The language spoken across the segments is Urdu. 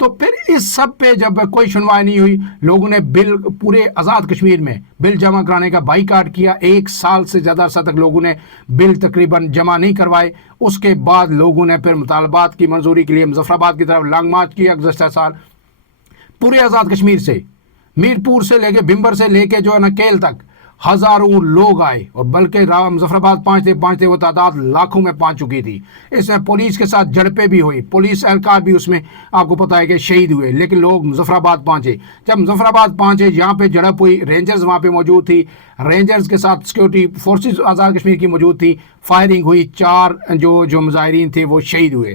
تو پھر اس سب پہ جب کوئی سنوائی نہیں ہوئی، لوگوں نے بل پورے آزاد کشمیر میں بل جمع کرانے کا بائیکاٹ کیا. 1 سال سے زیادہ عرصہ تک لوگوں نے بل تقریباً جمع نہیں کروائے. اس کے بعد لوگوں نے پھر مطالبات کی منظوری کے لیے مظفر آباد کی طرف لانگ مارچ کیا. گزشتہ سال پورے آزاد کشمیر سے، میرپور سے لے کے بھمبر سے لے کے جو ہے نا کیل تک ہزاروں لوگ آئے، اور بلکہ مظفر آباد پہنچتے وہ تعداد لاکھوں میں پہنچ چکی تھی. اس میں پولیس کے ساتھ جھڑپیں بھی ہوئی، پولیس اہلکار بھی اس میں آپ کو پتہ ہے کہ شہید ہوئے، لیکن لوگ مظفر آباد پہنچے. جب مظفر آباد پہنچے، یہاں پہ جھڑپ ہوئی، رینجرز وہاں پہ موجود تھی، رینجرز کے ساتھ سیکورٹی فورسز آزاد کشمیر کی موجود تھی، فائرنگ ہوئی، 4 جو مظاہرین تھے وہ شہید ہوئے.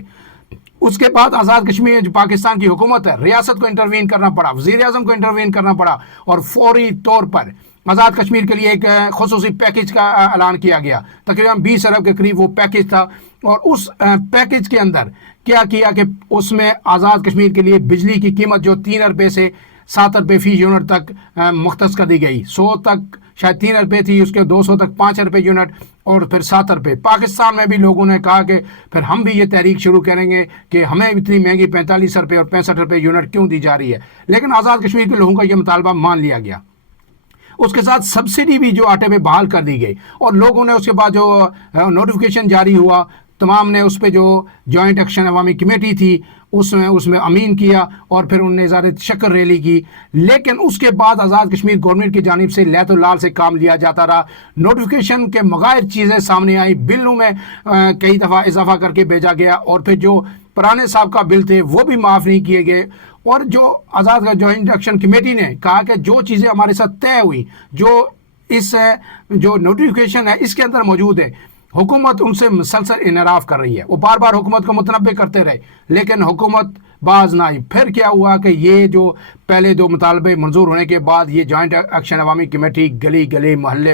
اس کے بعد آزاد کشمیر جو پاکستان کی حکومت ہے، ریاست کو انٹروین کرنا پڑا، وزیر اعظم کو انٹروین کرنا پڑا، اور فوری طور پر آزاد کشمیر کے لیے ایک خصوصی پیکج کا اعلان کیا گیا. تقریباً 20 ارب کے قریب وہ پیکج تھا، اور اس پیکج کے اندر کیا کہ اس میں آزاد کشمیر کے لیے بجلی کی قیمت جو 3 روپے سے 7 روپے فی یونٹ تک مختص کر دی گئی. 100 تک شاید 3 روپے تھی، اس کے 200 تک 5 روپے یونٹ، اور پھر 7 روپے. پاکستان میں بھی لوگوں نے کہا کہ پھر ہم بھی یہ تحریک شروع کریں گے کہ ہمیں اتنی مہنگی 45 روپے اور 65 روپے یونٹ کیوں دی جا رہی ہے. لیکن آزاد کشمیر کے لوگوں کا یہ مطالبہ مان لیا گیا. اس کے ساتھ سبسڈی بھی جو آٹے میں بحال کر دی گئی، اور لوگوں نے اس کے بعد جو نوٹیفیکیشن جاری ہوا، تمام نے اس پہ جو جوائنٹ ایکشن عوامی کمیٹی تھی اس میں امین کیا، اور پھر انہوں نے اظہار شکر ریلی کی. لیکن اس کے بعد آزاد کشمیر گورنمنٹ کی جانب سے لیت و لال سے کام لیا جاتا رہا. نوٹیفیکیشن کے بغیر چیزیں سامنے آئی، بلوں میں کئی دفعہ اضافہ کر کے بھیجا گیا، اور پھر جو پرانے سابقہ بل تھے وہ بھی معاف نہیں کیے گئے. اور جو آزاد جوائنٹ ایکشن کمیٹی نے کہا کہ جو چیزیں ہمارے ساتھ طے ہوئی، جو اس جو نوٹیفیکیشن ہے اس کے اندر موجود ہے، حکومت ان سے مسلسل انحراف کر رہی ہے. وہ بار بار حکومت کو متنبع کرتے رہے، لیکن حکومت باز نہ آئی. پھر کیا ہوا کہ یہ جو پہلے 2 مطالبے منظور ہونے کے بعد یہ جوائنٹ ایکشن عوامی کمیٹی گلی گلی محلے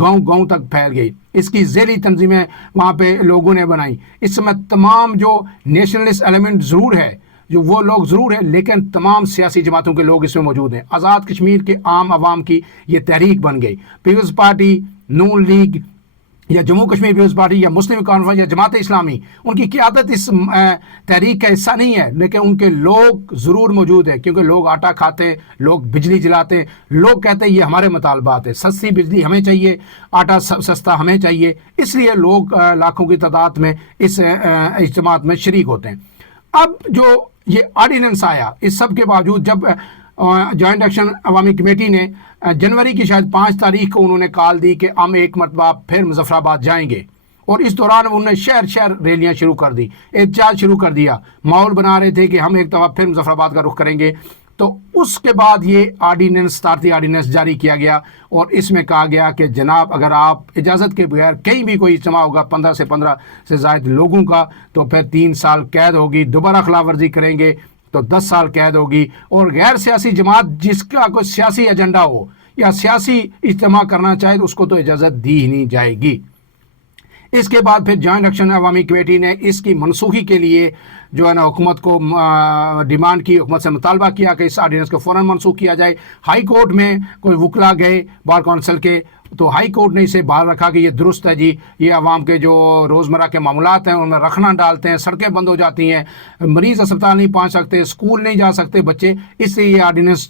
گاؤں تک پھیل گئی. اس کی ذیلی تنظیمیں وہاں پہ لوگوں نے بنائی. اس میں تمام جو نیشنلسٹ ایلیمنٹ ضرور ہے، جو وہ لوگ ضرور ہیں، لیکن تمام سیاسی جماعتوں کے لوگ اس میں موجود ہیں. آزاد کشمیر کے عام عوام کی یہ تحریک بن گئی. پیپلز پارٹی، نون لیگ، یا جموں کشمیر پیپلز پارٹی، یا مسلم کانفرنس، یا جماعت اسلامی، ان کی قیادت اس تحریک کا حصہ نہیں ہے، لیکن ان کے لوگ ضرور موجود ہیں، کیونکہ لوگ آٹا کھاتے ہیں، لوگ بجلی جلاتے ہیں، لوگ کہتے ہیں یہ ہمارے مطالبات ہیں، سستی بجلی ہمیں چاہیے، آٹا سستا ہمیں چاہیے. اس لیے لوگ لاکھوں کی تعداد میں اس اجتماعات میں شریک ہوتے ہیں. اب جو یہ آرڈیننس آیا، اس سب کے باوجود جب جوائنٹ ایکشن عوامی کمیٹی نے جنوری کی شاید 5 تاریخ کو انہوں نے کال دی کہ ہم ایک مرتبہ پھر مظفر آباد جائیں گے، اور اس دوران انہوں نے شہر ریلیاں شروع کر دی، احتجاج شروع کر دیا، ماحول بنا رہے تھے کہ ہم ایک دفعہ پھر مظفر آباد کا رخ کریں گے. تو اس کے بعد یہ صدارتی آرڈیننس جاری کیا گیا، اور اس میں کہا گیا کہ جناب اگر آپ اجازت کے بغیر کہیں بھی کوئی اجتماع ہوگا 15 سے زائد لوگوں کا، تو پھر 3 سال قید ہوگی، دوبارہ خلاف ورزی کریں گے تو 10 سال قید ہوگی، اور غیر سیاسی جماعت جس کا کوئی سیاسی ایجنڈا ہو یا سیاسی اجتماع کرنا چاہے اس کو تو اجازت دی ہی نہیں جائے گی. اس کے بعد پھر جوائنٹ ایکشن عوامی کمیٹی نے اس کی منسوخی کے لیے جو ہے نا حکومت کو ڈیمانڈ کی، حکومت سے مطالبہ کیا کہ اس آرڈیننس کو فوراً منسوخ کیا جائے. ہائی کورٹ میں کوئی وکلا گئے بار کونسل کے، تو ہائی کورٹ نے اسے باہر رکھا کہ یہ درست ہے جی، یہ عوام کے جو روزمرہ کے معاملات ہیں ان میں رکھنا ڈالتے ہیں، سڑکیں بند ہو جاتی ہیں، مریض اسپتال نہیں پہنچ سکتے، اسکول نہیں جا سکتے بچے، اس لیے یہ آرڈیننس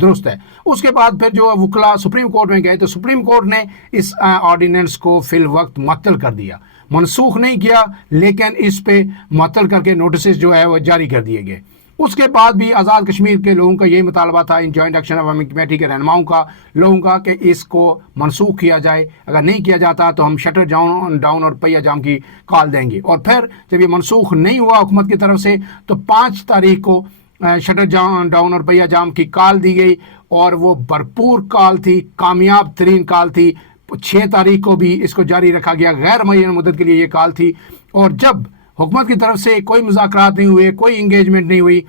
درست ہے. اس کے بعد پھر جو وکلا سپریم کورٹ میں گئے تو سپریم کورٹ نے اس آرڈیننس کو فی الوقت معطل کر دیا، منسوخ نہیں کیا، لیکن اس پہ معطل کر کے نوٹسز جو ہے وہ جاری کر دیے گئے. اس کے بعد بھی آزاد کشمیر کے لوگوں کا یہی مطالبہ تھا، ان جوائنٹ ایکشن عوامی کمیٹی کے رہنماؤں کا، لوگوں کا، کہ اس کو منسوخ کیا جائے. اگر نہیں کیا جاتا تو ہم شٹر ڈاؤن اور پہیہ جام کی کال دیں گے. اور پھر جب یہ منسوخ نہیں ہوا حکومت کی طرف سے تو 5 تاریخ کو شٹر ڈاؤن اور پہیہ جام کی کال دی گئی، اور وہ بھرپور کال تھی، کامیاب ترین کال تھی. 6 تاریخ کو بھی اس کو جاری رکھا گیا، غیر معینہ مدت کے لیے یہ کال تھی. اور جب حکومت کی طرف سے کوئی مذاکرات نہیں ہوئے، کوئی انگیجمنٹ نہیں ہوئی،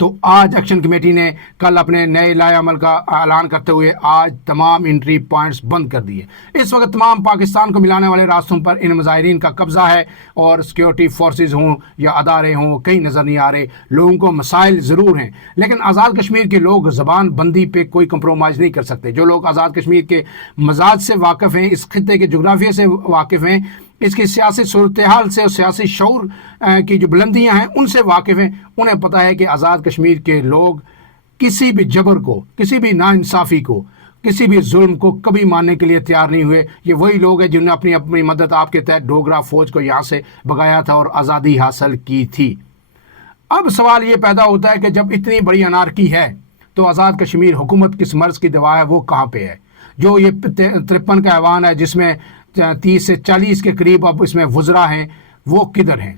تو آج ایکشن کمیٹی نے کل اپنے نئے لائحہ عمل کا اعلان کرتے ہوئے آج تمام انٹری پوائنٹس بند کر دیے. اس وقت تمام پاکستان کو ملانے والے راستوں پر ان مظاہرین کا قبضہ ہے، اور سیکورٹی فورسز ہوں یا ادارے ہوں کہیں نظر نہیں آ رہے. لوگوں کو مسائل ضرور ہیں، لیکن آزاد کشمیر کے لوگ زبان بندی پہ کوئی کمپرومائز نہیں کر سکتے. جو لوگ آزاد کشمیر کے مزاج سے واقف ہیں، اس خطے کے جغرافیے سے واقف ہیں، اس کی سیاسی صورتحال سے اور سیاسی شعور کی جو بلندیاں ہیں ان سے واقف ہیں. انہیں پتہ ہے کہ آزاد کشمیر کے لوگ کسی بھی جبر کو، کسی بھی ناانصافی کو، کسی بھی ظلم کو کبھی ماننے کے لیے تیار نہیں ہوئے. یہ وہی لوگ ہیں جنہوں نے اپنی مدد آپ کے تحت ڈوگرا فوج کو یہاں سے بھگایا تھا اور آزادی حاصل کی تھی. اب سوال یہ پیدا ہوتا ہے کہ جب اتنی بڑی انارکی ہے تو آزاد کشمیر حکومت کس مرض کی دوا ہے، وہ کہاں پہ ہے؟ جو یہ 53 کا ایوان ہے جس میں 30 سے 40 کے قریب اب اس میں وزراء ہیں، وہ کدھر ہیں؟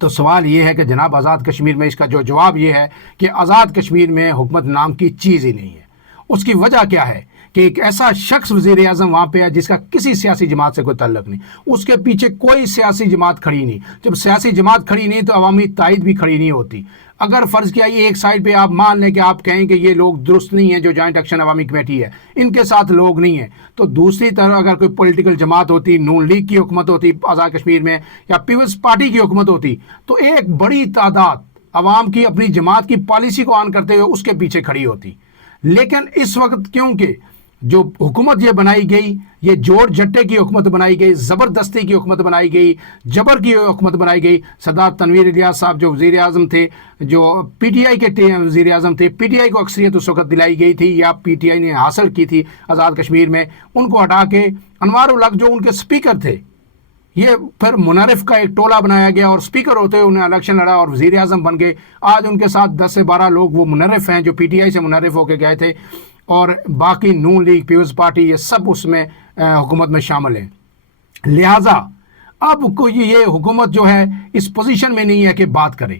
تو سوال یہ ہے کہ جناب آزاد کشمیر میں اس کا جو جواب یہ ہے کہ آزاد کشمیر میں حکومت نام کی چیز ہی نہیں ہے. اس کی وجہ کیا ہے کہ ایک ایسا شخص وزیر اعظم وہاں پہ ہے جس کا کسی سیاسی جماعت سے کوئی تعلق نہیں، اس کے پیچھے کوئی سیاسی جماعت کھڑی نہیں. جب سیاسی جماعت کھڑی نہیں تو عوامی تائید بھی کھڑی نہیں ہوتی. اگر فرض کیا یہ ایک سائڈ پہ آپ مان لیں کہ آپ کہیں کہ یہ لوگ درست نہیں ہیں، جو جوائنٹ ایکشن عوامی کمیٹی ہے ان کے ساتھ لوگ نہیں ہیں، تو دوسری طرف اگر کوئی پولیٹیکل جماعت ہوتی، نون لیگ کی حکومت ہوتی آزاد کشمیر میں یا پیپلز پارٹی کی حکومت ہوتی، تو ایک بڑی تعداد عوام کی اپنی جماعت کی پالیسی کو آن کرتے ہوئے اس کے پیچھے کھڑی ہوتی. لیکن اس وقت کیونکہ جو حکومت یہ بنائی گئی، یہ جوڑ جٹے کی حکومت بنائی گئی، زبردستی کی حکومت بنائی گئی، جبر کی حکومت بنائی گئی. سردار تنویر الیاس صاحب جو وزیر اعظم تھے، جو پی ٹی آئی کے وزیر اعظم تھے، پی ٹی آئی کو اکثریت اس وقت دلائی گئی تھی یا پی ٹی آئی نے حاصل کی تھی آزاد کشمیر میں، ان کو ہٹا کے انوار الحق جو ان کے سپیکر تھے، یہ پھر منرف کا ایک ٹولہ بنایا گیا اور سپیکر ہوتے ہوئے انہیں الیکشن لڑا اور وزیر اعظم بن گئے. آج ان کے ساتھ 10 سے 12 لوگ وہ منرف ہیں جو پی ٹی آئی سے منرف ہو کے گئے تھے، اور باقی نون لیگ، پیپلز پارٹی، یہ سب اس میں حکومت میں شامل ہیں. لہٰذا اب کوئی یہ حکومت جو ہے اس پوزیشن میں نہیں ہے کہ بات کرے.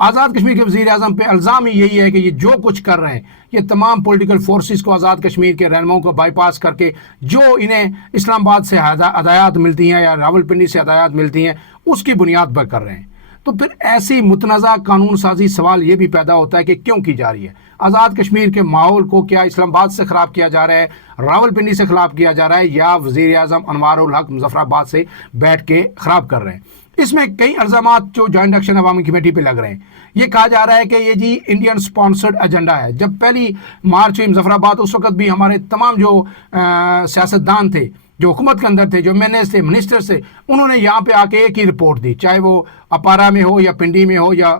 آزاد کشمیر کے وزیر اعظم پہ الزام ہی یہی ہے کہ یہ جو کچھ کر رہے ہیں، یہ تمام پولیٹیکل فورسز کو آزاد کشمیر کے رہنماؤں کو بائی پاس کر کے جو انہیں اسلام آباد سے ہدایات ملتی ہیں یا راولپنڈی سے ہدایات ملتی ہیں اس کی بنیاد پر کر رہے ہیں. تو پھر ایسی متنازع قانون سازی سوال یہ بھی پیدا ہوتا ہے کہ کیوں کی جا رہی ہے؟ آزاد کشمیر کے ماحول کو کیا اسلام آباد سے خراب کیا جا رہا ہے، راولپنڈی سے خراب کیا جا رہا ہے، یا وزیر اعظم انوار الحق مظفر آباد سے بیٹھ کے خراب کر رہے ہیں؟ اس میں کئی الزامات جو جوائنٹ ایکشن عوامی کمیٹی پہ لگ رہے ہیں. یہ کہا جا رہا ہے کہ یہ جی انڈین سپانسرڈ ایجنڈا ہے. جب پہلی مارچ ہوئی مظفر آباد، اس وقت بھی ہمارے تمام جو سیاستدان تھے، جو حکومت کے اندر تھے، جو MNAs تھے، منسٹر تھے، انہوں نے یہاں پہ آ کے ایک ہی رپورٹ دی، چاہے وہ اپارا میں ہو یا پنڈی میں ہو یا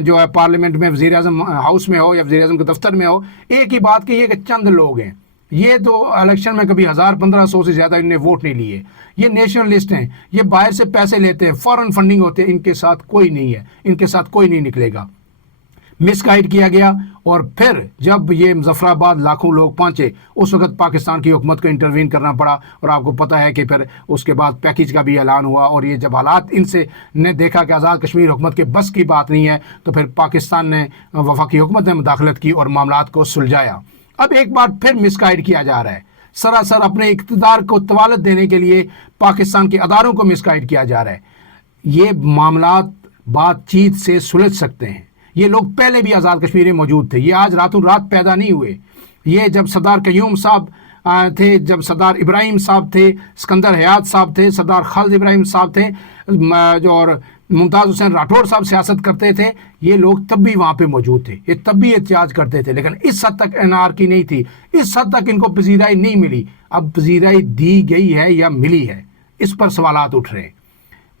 جو ہے پارلیمنٹ میں وزیر اعظم ہاؤس میں ہو یا وزیر اعظم کے دفتر میں ہو. ایک ہی بات کہ یہ کہ چند لوگ ہیں، یہ تو الیکشن میں کبھی 1000-1500 سے زیادہ انہوں نے ووٹ نہیں لیے، یہ نیشنلسٹ ہیں، یہ باہر سے پیسے لیتے ہیں، فارن فنڈنگ ہوتے ہیں، ان کے ساتھ کوئی نہیں ہے، ان کے ساتھ کوئی نہیں نکلے گا. مس گائیڈ کیا گیا. اور پھر جب یہ مظفر آباد لاکھوں لوگ پہنچے، اس وقت پاکستان کی حکومت کو انٹروین کرنا پڑا. اور آپ کو پتہ ہے کہ پھر اس کے بعد پیکیج کا بھی اعلان ہوا، اور یہ جب حالات ان سے نے دیکھا کہ آزاد کشمیر حکومت کے بس کی بات نہیں ہے، تو پھر پاکستان نے، وفاقی حکومت نے مداخلت کی اور معاملات کو سلجھایا. اب ایک بار پھر مس گائیڈ کیا جا رہا ہے، سراسر اپنے اقتدار کو طوالت دینے کے لیے پاکستان کے اداروں کو مس گائیڈ کیا جا رہا ہے. یہ معاملات بات چیت سے سلجھ سکتے ہیں. یہ لوگ پہلے بھی آزاد کشمیر میں موجود تھے، یہ آج راتوں رات پیدا نہیں ہوئے. یہ جب سردار قیوم صاحب تھے، جب سردار ابراہیم صاحب تھے، سکندر حیات صاحب تھے، سردار خالد ابراہیم صاحب تھے، اور ممتاز حسین راٹھوڑ صاحب سیاست کرتے تھے، یہ لوگ تب بھی وہاں پہ موجود تھے، یہ تب بھی احتجاج کرتے تھے. لیکن اس حد تک انارکی نہیں تھی، اس حد تک ان کو پذیرائی نہیں ملی. اب پذیرائی دی گئی ہے یا ملی ہے، اس پر سوالات اٹھ رہے ہیں.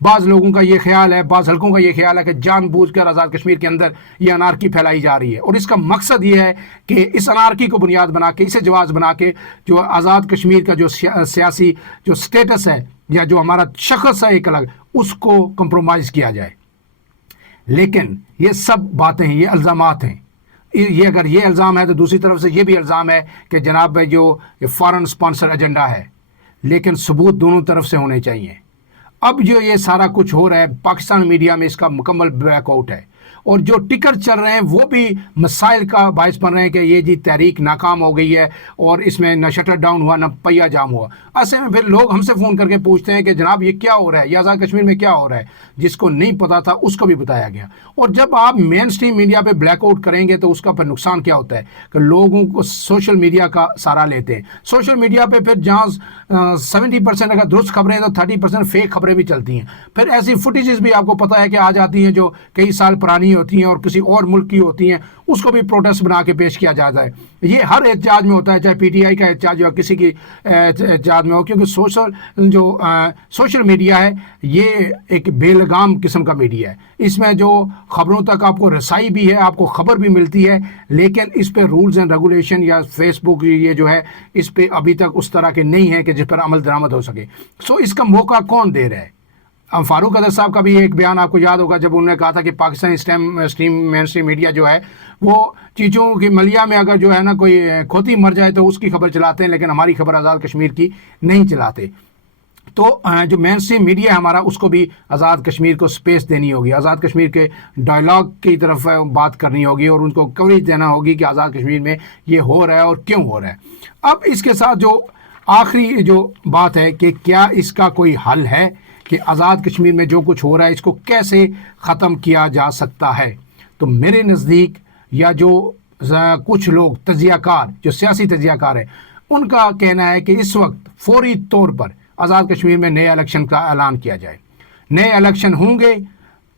بعض لوگوں کا یہ خیال ہے، بعض حلقوں کا یہ خیال ہے کہ جان بوجھ کر آزاد کشمیر کے اندر یہ انارکی پھیلائی جا رہی ہے، اور اس کا مقصد یہ ہے کہ اس انارکی کو بنیاد بنا کے، اسے جواز بنا کے، جو آزاد کشمیر کا جو سیاسی جو سٹیٹس ہے یا جو ہمارا شخص ہے ایک الگ، اس کو کمپرومائز کیا جائے. لیکن یہ سب باتیں ہیں، یہ الزامات ہیں. یہ اگر یہ الزام ہے تو دوسری طرف سے یہ بھی الزام ہے کہ جناب جو فارن سپانسر ایجنڈا ہے، لیکن ثبوت دونوں طرف سے ہونے چاہیے. اب جو یہ سارا کچھ ہو رہا ہے، پاکستان میڈیا میں اس کا مکمل بلیک آؤٹ ہے، اور جو ٹکر چل رہے ہیں وہ بھی مسائل کا باعث بن رہے ہیں کہ یہ جی تحریک ناکام ہو گئی ہے، اور اس میں نہ شٹر ڈاؤن ہوا نہ پہیا جام ہوا. ایسے میں پھر لوگ ہم سے فون کر کے پوچھتے ہیں کہ جناب یہ کیا ہو رہا ہے، یہ آزاد کشمیر میں کیا ہو رہا ہے. جس کو نہیں پتا تھا اس کو بھی بتایا گیا. اور جب آپ مین سٹریم میڈیا پہ بلیک آؤٹ کریں گے تو اس کا پھر نقصان کیا ہوتا ہے کہ لوگوں کو سوشل میڈیا کا سہارا لیتے ہیں. سوشل میڈیا پہ پھر جہاں 70% اگر درست خبریں تو 30% فیک خبریں بھی چلتی ہیں. پھر ایسی فوٹیجز بھی آپ کو پتہ ہے کہ آ جاتی ہیں جو کئی سال پرانی ہوتی ہیں اور کسی اور ملک کی ہوتی ہیں اس کو بھی پروٹیسٹ بنا کے پیش کیا جاتا ہے. یہ ہر احتجاج میں ہوتا ہے, چاہے پی ٹی آئی کا احتجاج ہو کسی کی احتجاج میں ہو, کیونکہ سوشل میڈیا ہے یہ ایک بے لگام قسم کا میڈیا ہے. اس میں جو خبروں تک آپ کو رسائی بھی ہے, آپ کو خبر بھی ملتی ہے, لیکن اس پہ رولز اینڈ ریگولیشن یا فیس بک یہ جو ہے اس پہ ابھی تک اس طرح کے نہیں ہے کہ جس پر عمل درآمد ہو سکے. سو اس کا موقع کون دے رہا ہے؟ فاروق ادر صاحب کا بھی ایک بیان آپ کو یاد ہوگا جب انہوں نے کہا تھا کہ پاکستانی مین اسٹریم میڈیا جو ہے وہ چیزوں کی ملیا میں اگر جو ہے نا کوئی کھوتی مر جائے تو اس کی خبر چلاتے ہیں, لیکن ہماری خبر آزاد کشمیر کی نہیں چلاتے. تو جو مین اسٹریم میڈیا ہے ہمارا اس کو بھی آزاد کشمیر کو سپیس دینی ہوگی, آزاد کشمیر کے ڈائلاگ کی طرف بات کرنی ہوگی اور ان کو کوریج دینا ہوگی کہ آزاد کشمیر میں یہ ہو رہا ہے اور کیوں ہو رہا ہے. اب اس کے ساتھ جو آخری جو بات ہے کہ کیا اس کا کوئی حل ہے کہ آزاد کشمیر میں جو کچھ ہو رہا ہے اس کو کیسے ختم کیا جا سکتا ہے. تو میرے نزدیک یا جو کچھ لوگ تجزیہ کار جو سیاسی تجزیہ کار ہیں ان کا کہنا ہے کہ اس وقت فوری طور پر آزاد کشمیر میں نئے الیکشن کا اعلان کیا جائے. نئے الیکشن ہوں گے,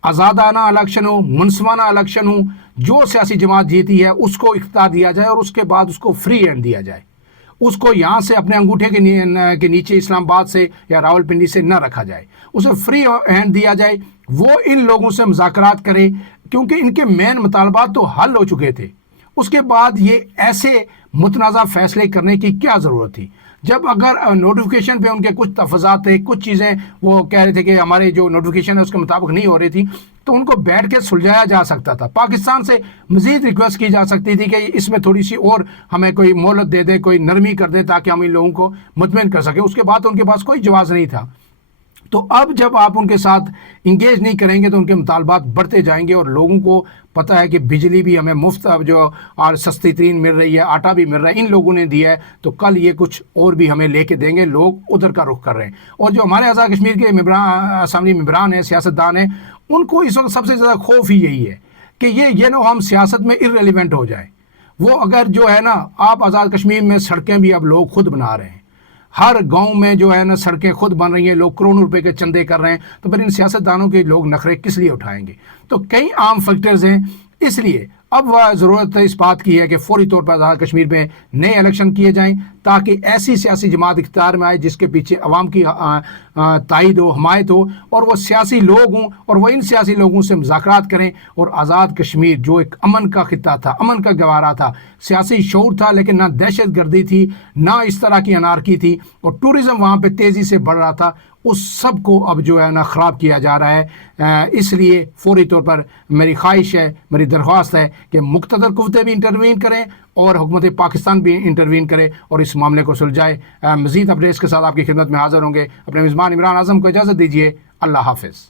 آزادانہ الیکشن ہو, منصفانہ الیکشن ہو, جو سیاسی جماعت جیتی ہے اس کو اختیار دیا جائے اور اس کے بعد اس کو فری ہینڈ دیا جائے. اس کو یہاں سے اپنے انگوٹھے کے نیچے اسلام آباد سے یا راول پنڈی سے نہ رکھا جائے, اسے فری ہینڈ دیا جائے. وہ ان لوگوں سے مذاکرات کرے کیونکہ ان کے مین مطالبات تو حل ہو چکے تھے. اس کے بعد یہ ایسے متنازع فیصلے کرنے کی کیا ضرورت تھی جب اگر نوٹیفیکیشن پہ ان کے کچھ تفاضات تھے, کچھ چیزیں وہ کہہ رہے تھے کہ ہمارے جو نوٹیفیکیشن ہے اس کے مطابق نہیں ہو رہی تھی, تو ان کو بیٹھ کے سلجھایا جا سکتا تھا. پاکستان سے مزید ریکویسٹ کی جا سکتی تھی کہ اس میں تھوڑی سی اور ہمیں کوئی مہلت دے دے, کوئی نرمی کر دے تاکہ ہم ان لوگوں کو مطمئن کر سکیں. اس کے بعد ان کے پاس کوئی جواز نہیں تھا. تو اب جب آپ ان کے ساتھ انگیج نہیں کریں گے تو ان کے مطالبات بڑھتے جائیں گے, اور لوگوں کو پتہ ہے کہ بجلی بھی ہمیں مفت اب جو اور سستی ترین مل رہی ہے, آٹا بھی مل رہا ہے, ان لوگوں نے دیا ہے, تو کل یہ کچھ اور بھی ہمیں لے کے دیں گے. لوگ ادھر کا رخ کر رہے ہیں. اور جو ہمارے آزاد کشمیر کے اسمبلی ممبران ہیں, سیاستدان ہیں, ان کو اس وقت سب سے زیادہ خوف ہی یہی ہے کہ یہ نہ ہم سیاست میں ارریلیونٹ ہو جائیں. وہ اگر جو ہے نا آپ آزاد کشمیر میں سڑکیں بھی اب لوگ خود بنا رہے ہیں, ہر گاؤں میں جو ہے نا سڑکیں خود بن رہی ہیں, لوگ کروڑوں روپے کے چندے کر رہے ہیں, تو پھر ان سیاستدانوں کے لوگ نخرے کس لیے اٹھائیں گے؟ تو کئی عام فیکٹرز ہیں. اس لیے اب ضرورت اس بات کی ہے کہ فوری طور پر آزاد کشمیر میں نئے الیکشن کیے جائیں تاکہ ایسی سیاسی جماعت اختیار میں آئے جس کے پیچھے عوام کی تائید ہو, حمایت ہو, اور وہ سیاسی لوگ ہوں اور وہ ان سیاسی لوگوں سے مذاکرات کریں. اور آزاد کشمیر جو ایک امن کا خطہ تھا, امن کا گوارا تھا, سیاسی شعور تھا, لیکن نہ دہشت گردی تھی, نہ اس طرح کی انارکی تھی, اور ٹورزم وہاں پہ تیزی سے بڑھ رہا تھا, اس سب کو اب جو ہے نا خراب کیا جا رہا ہے. اس لیے فوری طور پر میری خواہش ہے, میری درخواست ہے کہ مقتدر قوتیں بھی انٹروین کریں اور حکومت پاکستان بھی انٹروین کرے اور اس معاملے کو سلجھائے. مزید اپڈیٹس کے ساتھ آپ کی خدمت میں حاضر ہوں گے. اپنے میزبان عمران اعظم کو اجازت دیجیے. اللہ حافظ.